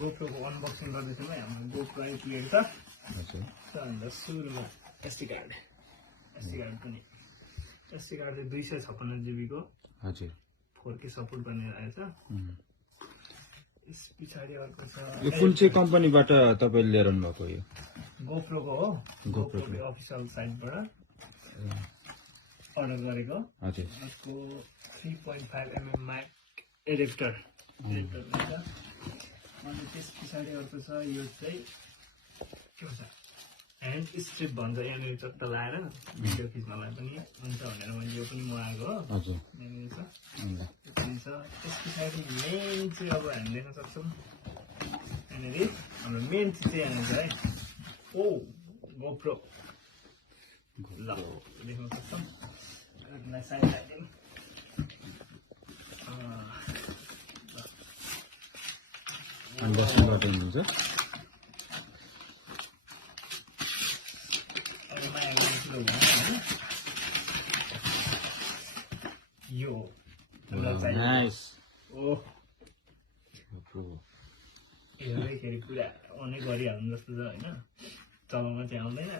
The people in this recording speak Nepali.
GoPro को अनबक्सिङ गर्दैछौँ है हाम्रो GoPro आइपुगेको छ हजुर अन्त सुरुमा SD कार्ड पनि SD कार्ड चाहिँ 256 GB को हजुर 4K सपोर्ट गर्ने रहेछ यस पछाडि अर्को छ यो कुन चाहिँ कम्पनीबाट तपाईले लिएर आउनु भएको यो GoPro को हो GoPro को अफिसियल साइटबाट अर्डर गरेको हजुर यसको 3.5 mm माइक एडेप्टर हुन्छ अनि त्यस पछाडि अर्को छ यो चाहिँ के भन्छ ह्यान्ड स्ट्रिप भन्छ यहाँनिर चट्ट लाएर भिडियो खिच्नलाई पनि हुन्छ भनेर मैले यो पनि मगाएको हो हजुर यहाँनिर छ त्यस पछाडि मेन चाहिँ अब हामी देख्न सक्छौँ यहाँनिर हाम्रो मेन चिज चाहिँ यहाँनिर छ है ओ GoPro ल देख्न सक्छौँ यसलाई साइड राखिदिउँ अनबक्सिङ गर्दै हुनुहुन्छ यो नाइस ओ हेर्दैखेरि पुरा अनै गरिहाल्नु जस्तो छ होइन चलाउन चाहिँ आउँदैन